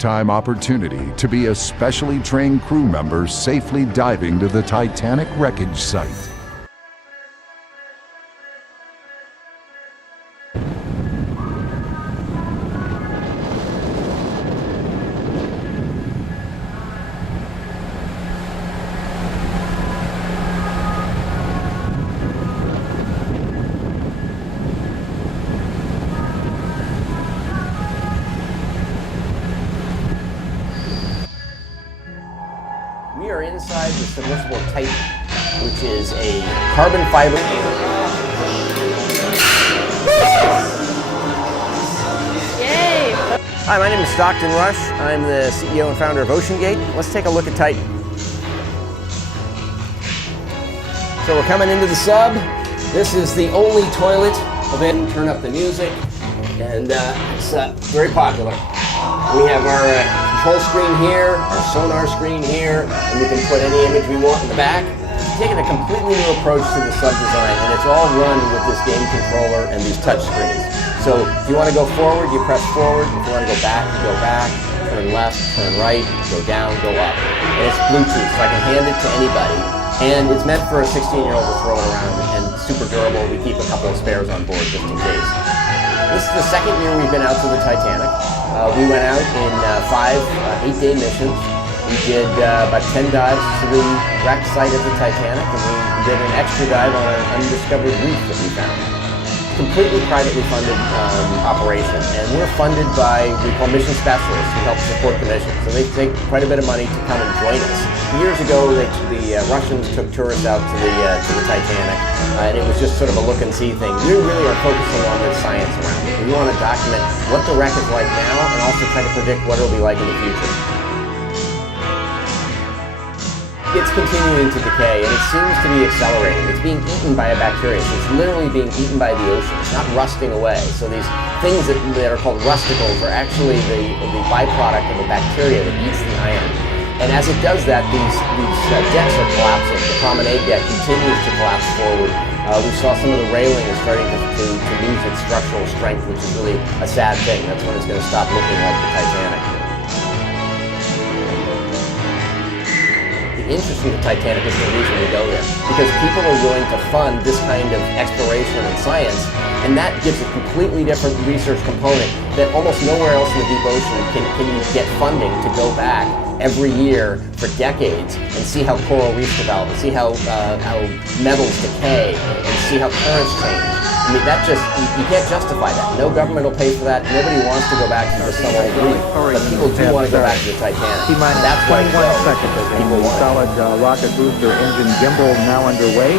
lifetime opportunity to be a specially trained crew member safely diving to the Titanic wreckage site. We are inside the submersible Titan, which is a carbon fiber. Yay! Hi, my name is Stockton Rush. I'm the CEO and founder of OceanGate. Let's take a look at Titan. So we're coming into the sub. This is the only toilet event. Turn up the music, and it's very popular. We have our control screen here, our sonar screen here, and we can put any image we want in the back. We've taken a completely new approach to the sub design, and it's all run with this game controller and these touch screens. So if you want to go forward, you press forward. If you want to go back, you go back. Turn left, turn right, go down, go up. And it's Bluetooth, so I can hand it to anybody. And it's meant for a 16-year-old to throw it around, and super durable. We keep a couple of spares on board just in case. This is the second year we've been out to the Titanic. We went out in 5 8-day missions. We did about 10 dives to the wreck site of the Titanic, and we did an extra dive on an undiscovered reef that we found. Completely privately funded operation, and we're funded by what we call mission specialists who help support the mission. So they take quite a bit of money to come and join us. Years ago, the Russians took tourists out to the Titanic, and it was just sort of a look and see thing. We really are focusing on the science around it. We want to document what the wreck is like now, and also try to predict what it'll be like in the future. It's continuing to decay, and it seems to be accelerating. It's being eaten by a bacteria, so it's literally being eaten by the ocean. It's not rusting away. So these things that are called rusticles are actually the byproduct of a bacteria that eats the iron. And as it does that, these decks are collapsing. The promenade deck continues to collapse forward. We saw some of the railing is starting to lose its structural strength, which is really a sad thing. That's when it's going to stop looking like the Titanic. The interest in the Titanic is the reason we go there, because people are willing to fund this kind of exploration and science, and that gives a completely different research component that almost nowhere else in the deep ocean can you get funding to go back every year for decades and see how coral reefs develop, and see how metals decay, and see how currents change. I mean, that just, you can't justify that. No government will pay for that. Nobody wants to go back to just some old reef, but people do want to go back to the Titanic. And that's why we go, because people want it. Solid rocket booster engine gimbal now underway.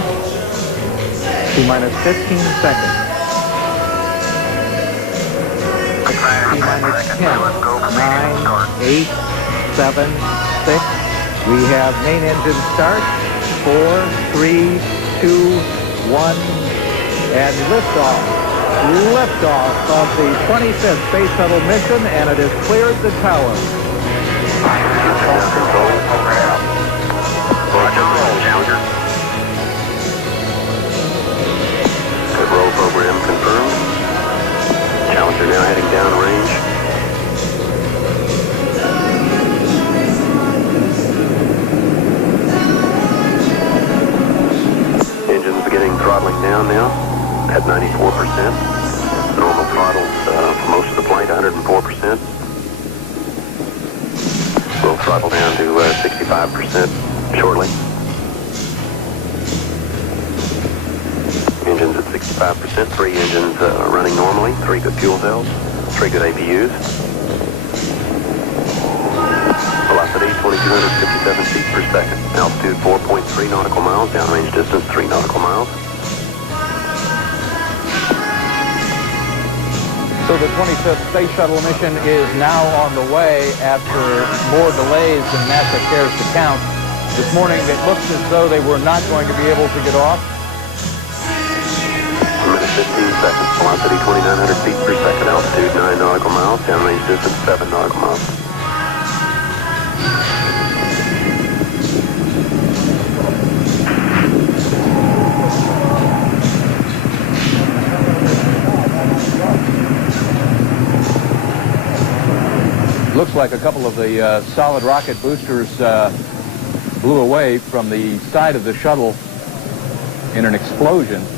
T-minus 15 seconds. T-minus 10, 9, 8, 7, 6. We have main engine start. 4, 3, 2, 1. And liftoff. Liftoff of the 25th Space Shuttle mission, and it has cleared the tower. Control program. Roger, roll, Challenger. Good roll program confirmed. Challenger now heading downrange. Engines beginning throttling down now at 94%. Normal throttles for most of the flight, 104%. We'll throttle down to 65% shortly. Engines at 65%, 3 engines running normally, 3 good fuel cells, 3 good APUs. Velocity 2,257 feet per second. Altitude 4.3 nautical miles, downrange distance 3 nautical miles. So the 25th Space Shuttle mission is now on the way after more delays than NASA cares to count. This morning it looked as though they were not going to be able to get off. 1 minute 15 seconds. Velocity 2,900 feet per second. Altitude 9 nautical miles. Downrange distance 7 nautical miles. Looks like a couple of the solid rocket boosters blew away from the side of the shuttle in an explosion.